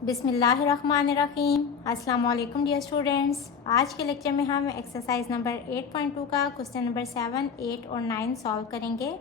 बिस्मिल्लाहिर्रहमानिर्रहीम। अस्सलाम वालेकुम डियर स्टूडेंट्स। आज के लेक्चर में हम एक्सरसाइज नंबर 8.2 का क्वेश्चन नंबर 7, 8 और 9 सॉल्व करेंगे।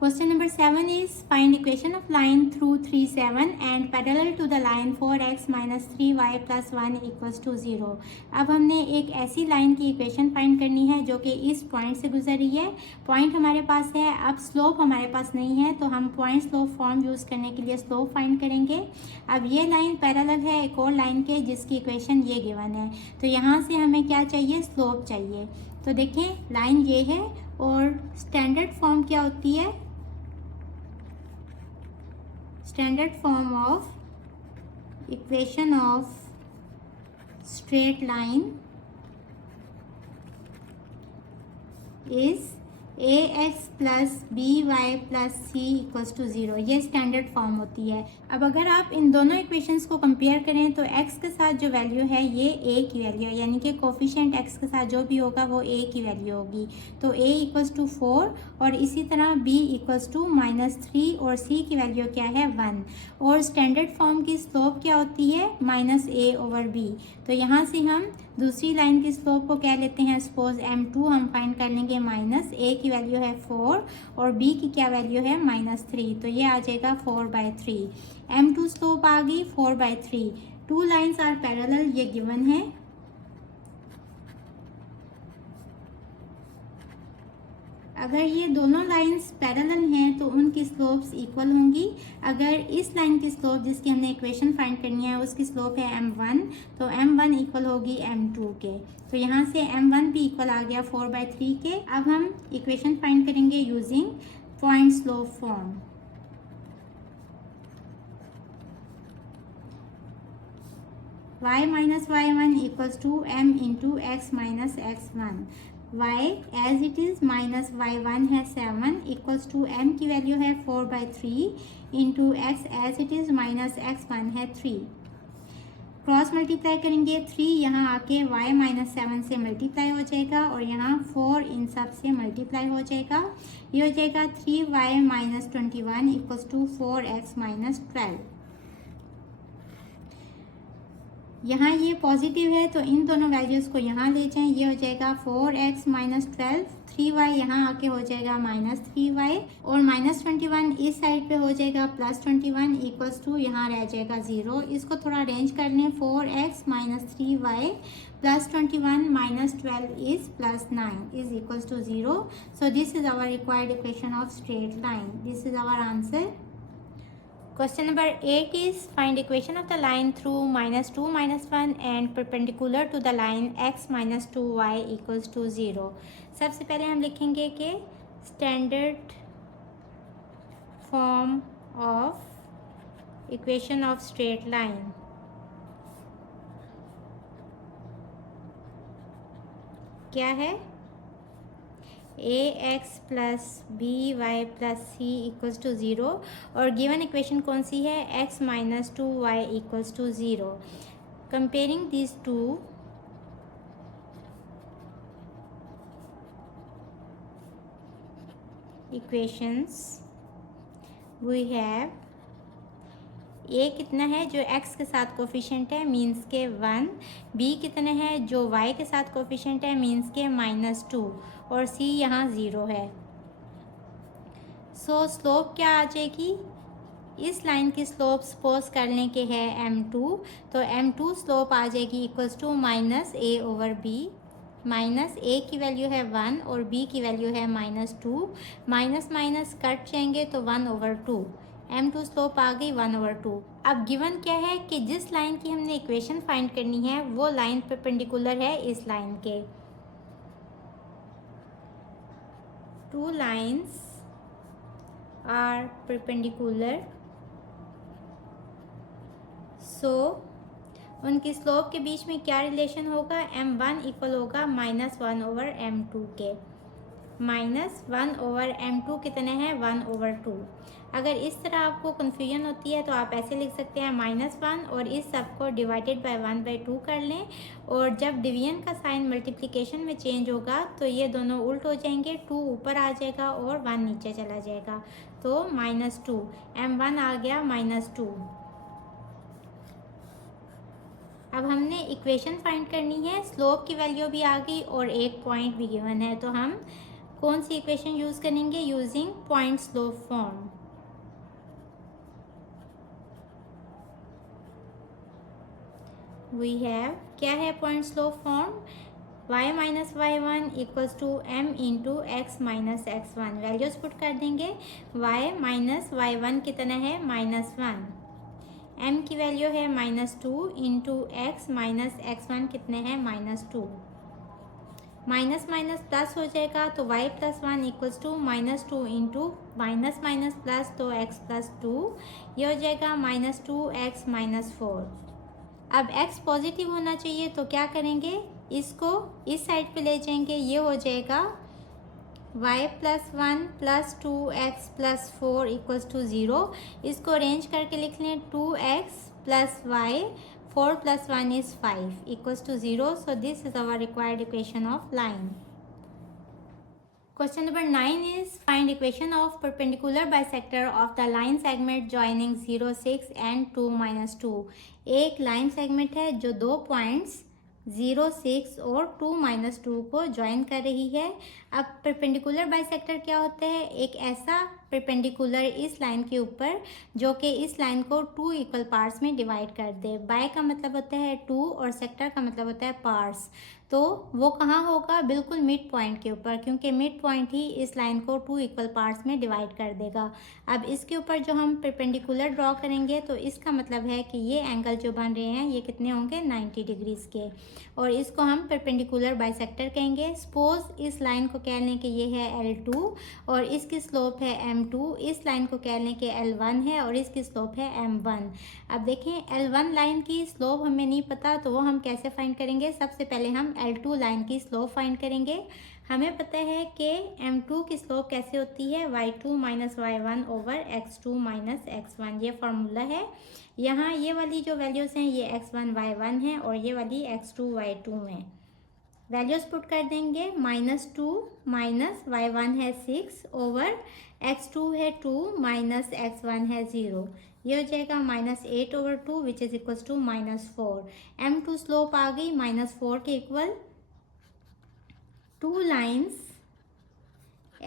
Question number 7 is find equation of line through 3 7 and parallel to the line 4x minus 3y plus 1 equals to 0। अब हमने एक ऐसी लाइन की इक्वेशन फाइंड करनी है जो कि इस पॉइंट से गुजर रही है। पॉइंट हमारे पास है, अब स्लोप हमारे पास नहीं है, तो हम पॉइंट स्लोप फॉर्म यूज़ करने के लिए स्लोप फाइंड करेंगे। अब ये लाइन पैरेलल है एक और लाइन के जिसकी इक्वेशन ये गिवन है, तो यहाँ से हमें क्या चाहिए, स्लोप चाहिए। तो देखें लाइन ये है और स्टैंडर्ड फॉर्म क्या होती है, standard form of equation of straight line is ax plus b y plus c equals to 0। ये स्टैंडर्ड फॉर्म होती है। अब अगर आप इन दोनों इक्वेशंस को कंपेयर करें तो x के साथ जो वैल्यू है ये a की वैल्यू है, यानी कि कोफिशिएंट x के साथ जो भी होगा वो a की वैल्यू होगी। तो a इक्वल्स टू 4 और इसी तरह b इक्वल्स टू -3 और c की वैल्यू क्या है 1। और स्टैंडर्ड फॉर्म की स्लोप क्या होती है, -a/b। तो यहाँ से हम दूसरी लाइन की स्लोप को क्या लेते हैं, सपोज m2 हम फाइंड कर लेंगे, -a की वैल्यू है 4 और b की क्या वैल्यू है -3, तो ये आ जाएगा 4/3। m2 स्लोप आ गई 4/3। टू लाइन्स आर पैरेलल, ये गिवन है। अगर ये दोनों लाइंस पैरेलल हैं तो उनकी स्लोप्स इक्वल होंगी। अगर इस लाइन की स्लोप जिसकी हमने इक्वेशन फाइंड करनी है उसकी स्लोप है m1, तो m1 इक्वल होगी m2 के। तो यहाँ से m1 भी इक्वल आ गया 4/3 के। अब हम इक्वेशन फाइंड करेंगे using point slope form. y minus y1 equals to m into x minus x1। y as it is -y1 है 7 इक्वल्स टू m की वैल्यू है 4/3 into x as it is -x1 है 3। Cross multiply करेंगे, 3 यहाँ आके y minus 7 से multiply हो जाएगा और यहाँ 4 इन सब से मल्टीप्लाई हो जाएगा। ये हो जाएगा 3y minus 21 equals to 4x minus 12। यहाँ ये पॉजिटिव है तो इन दोनों वैल्यूज़ को यहाँ ले जाएं, ये हो जाएगा 4x माइनस 12, 3y यहाँ आके हो जाएगा -3y और -21 इस साइड पे हो जाएगा +21 इक्वल्स टू यहाँ रह जाएगा 0। इसको थोड़ा अरेंज कर लें, 4x minus 3y +21 minus 12 is +9 is equals to 0। So this is our required equation of straight line. This is our answer. Question number 8 is find equation of the line through -2 -1 and perpendicular to the line x minus 2y equals to 0। सबसे पहले हम लिखेंगे कि standard form of equation of straight line क्या है, ax plus b y plus c equals to 0 और given equation कौन सी है, x minus 2y equals to 0। Comparing this two equations we have a कितना है जो x के साथ कोफिशिएंट है मीन्स के 1, b कितना है जो y के साथ कोफिशिएंट है मीन्स के -2 और c यहाँ 0 है। सो स्लोप क्या आ जाएगी, इस लाइन की स्लोप सपोज कर लें कि है m2, तो m2 स्लोप आ जाएगी इक्वल्स टू -a/b। -a की वैल्यू है 1 और b की वैल्यू है -2, माइनस माइनस कट जाएंगे तो 1/2। m2 स्लोप आ गई 1/2। अब गिवन क्या है कि जिस लाइन की हमने इक्वेशन फाइंड करनी है वो लाइन परपेंडिकुलर है इस लाइन के। टू लाइन्स आर परपेंडिकुलर, सो उनकी स्लोप के बीच में क्या रिलेशन होगा, m1 इक्वल होगा -1/m2 के। -1/m2 कितने हैं, 1/2। अगर इस तरह आपको कन्फ्यूजन होती है तो आप ऐसे लिख सकते हैं -1 और इस सब को डिवाइडेड बाय 1/2 कर लें और जब डिवीजन का साइन मल्टीप्लिकेशन में चेंज होगा तो ये दोनों उल्ट हो जाएंगे, 2 ऊपर आ जाएगा और 1 नीचे चला जाएगा, तो -2 m1 आ गया -2। अब हमने इक्वेशन फाइंड करनी है, स्लोप की वैल्यू भी आ गई और एक पॉइंट भी गिवन है, तो हम कौन सी इक्वेशन यूज़ करेंगे? Using point slope form. We have, क्या है point slope form? y minus y one equals to m into x minus x one. Values put कर देंगे। y माइनस वाई वन कितना है? -1। m की वैल्यू है -2 into x minus x one कितने हैं? -2। माइनस माइनस प्लस हो जाएगा तो y plus one equals to -2 into minus minus plus तो x प्लस 2, ये हो जाएगा -2x माइनस 4। अब x पॉजिटिव होना चाहिए तो क्या करेंगे? इसको इस साइड पे ले जाएंगे, ये हो जाएगा y plus one plus 2x plus 4 equals to 0। इसको अरेंज करके लिख लें, 2x plus y 4 plus 1 is 5 equals to 0। So this is our required equation of line. Question number 9 is find equation of perpendicular bisector of the line segment joining 0, 6 and 2, -2। एक line segment है जो दो points 0, 6 और 2, -2 को join कर रही है। अब परपेंडिकुलर बाइसेक्टर क्या होता है? एक ऐसा परपेंडिकुलर इस लाइन के ऊपर जो कि इस लाइन को 2 इक्वल पार्ट्स में डिवाइड कर दे। बाय का मतलब होता है 2 और सेक्टर का मतलब होता है पार्ट्स। तो वो कहाँ होगा? बिल्कुल मिड पॉइंट के ऊपर, क्योंकि मिड पॉइंट ही इस लाइन को 2 इक्वल पार्ट्स में डिवाइड कर देगा। अब इसके ऊपर जो हम परपेंडिकुलर ड्रॉ करेंगे तो इसका मतलब है कि ये एंगल जो बन रहे हैं ये कितने होंगे? 90 डिग्रीज के, और इसको हम परपेंडिकुलर बाइसेक्टर कहेंगे। सपोज इस लाइन को कह लें कि ये है L2 और इसकी स्लोप है M2, इस लाइन को कह लें कि L1 है और इसकी स्लोप है M1। अब देखें, L1 लाइन की स्लोप हमें नहीं पता तो वो हम कैसे फाइंड करेंगे? सबसे पहले हम L2 लाइन की स्लोप फाइंड करेंगे। हमें पता है कि M2 की स्लोप कैसे होती है? y2 minus y1 over x2 minus x1, ये फार्मूला है। यहाँ ये वाली जो वैल्यूज़ हैं ये x1 y1 है और ये वाली x2 y2 है। वैल्यूज पुट कर देंगे, -2 माइनस y1 है 6 ओवर x2 है 2 माइनस x1 है 0, ये हो जाएगा -8 over 2 which is equals to -4। M2 slope आ गई -4 के equal. Two lines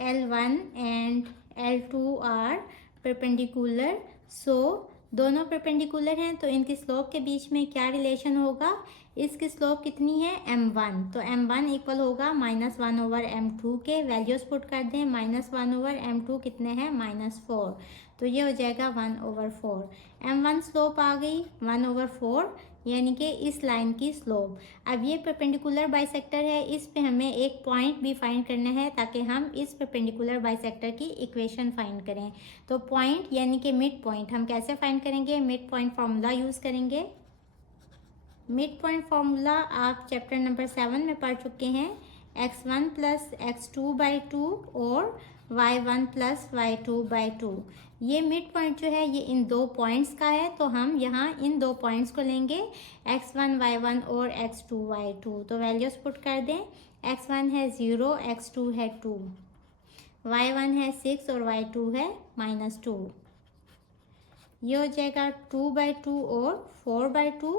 L1 and L2 are perpendicular, so दोनों परपेंडिकुलर हैं तो इनकी स्लोप के बीच में क्या रिलेशन होगा? इसकी स्लोप कितनी है? M1, तो M1 इक्वल होगा -1 ओवर M2 के। वैल्यूज पुट कर दें, -1 ओवर M2 कितने हैं? -4, तो ये हो जाएगा 1/4। M1 स्लोप आ गई 1/4, यानी कि इस लाइन की स्लोप। अब ये परपेंडिकुलर बाइसेक्टर है, इस पे हमें एक पॉइंट भी फाइंड करना है ताकि हम इस परपेंडिकुलर बाइसेक्टर की इक्वेशन फाइंड करें। तो पॉइंट यानी कि मिड पॉइंट हम कैसे फाइंड करेंगे? मिड पॉइंट फार्मूला यूज़ करेंगे। मिड पॉइंट फार्मूला आप चैप्टर नंबर 7 में पढ़ चुके हैं, x1 प्लस x2/2 और y1 प्लस y2/2। ये मिड पॉइंट जो है ये इन दो पॉइंट्स का है, तो हम यहाँ इन दो पॉइंट्स को लेंगे, x1 y1 और x2 y2। तो वैल्यूज पुट कर दें, x1 है 0, x2 है 2, y1 है 6 और y2 है -2। ये हो जाएगा 2/2 और 4/2,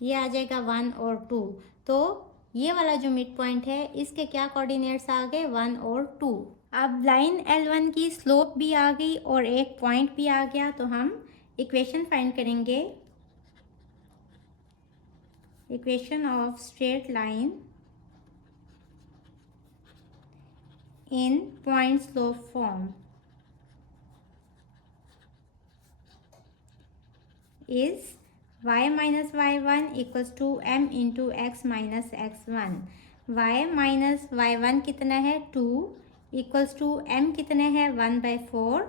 ये आ जाएगा 1 और 2। तो ये वाला जो मिड पॉइंट है इसके क्या कोऑर्डिनेट्स आ गए? 1 और 2। अब लाइन L1 की स्लोप भी आ गई और एक पॉइंट भी आ गया, तो हम इक्वेशन फाइंड करेंगे। Equation of straight line in point slope form is y minus y1 equals to m into x minus x1। y minus y1 कितना है? 2 इक्वल्स टू m कितने है? 1/4,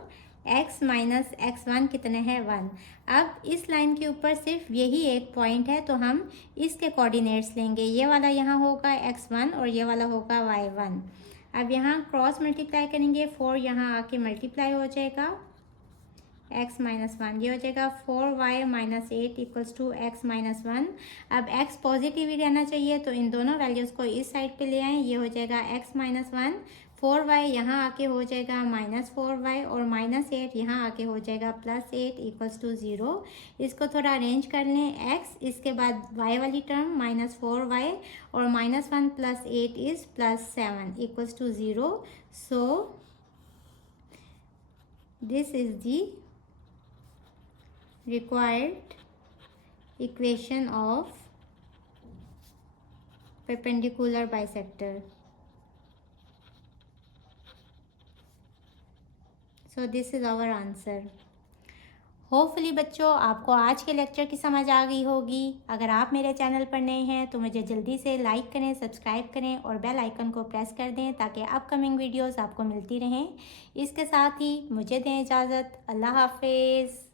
x माइनस x1 कितने हैं? 1। अब इस लाइन के ऊपर सिर्फ यही एक पॉइंट है तो हम इसके कोऑर्डिनेट्स लेंगे। ये वाला यहाँ होगा x1 और ये वाला होगा y1। अब यहाँ क्रॉस मल्टीप्लाई करेंगे, 4 यहाँ आके मल्टीप्लाई हो जाएगा, x माइनस 1, ये हो जाएगा 4y minus 8 equals to x minus 1। अब x पॉजिटिव ही रहना चाहिए तो इन दोनों वैल्यूज़ को इस साइड पे ले आएँ, ये हो जाएगा x माइनस 1, 4y यहाँ आके हो जाएगा -4y और -8 यहाँ आके हो जाएगा +8 इक्वल्स टू 0। इसको थोड़ा अरेंज कर लें। x इसके बाद y वाली टर्म -4y और -1 + 8 is +7 equals to 0। So this is the required equation of perpendicular bisector. So this is our answer. Hopefully बच्चों आपको आज के लेक्चर की समझ आ गई होगी। अगर आप मेरे चैनल पर नए हैं तो मुझे जल्दी से लाइक करें, सब्सक्राइब करें और बेल आइकन को प्रेस कर दें ताकि अपकमिंग वीडियोस आपको मिलती रहें। इसके साथ ही मुझे दें इजाज़त। अल्लाह हाफिज़।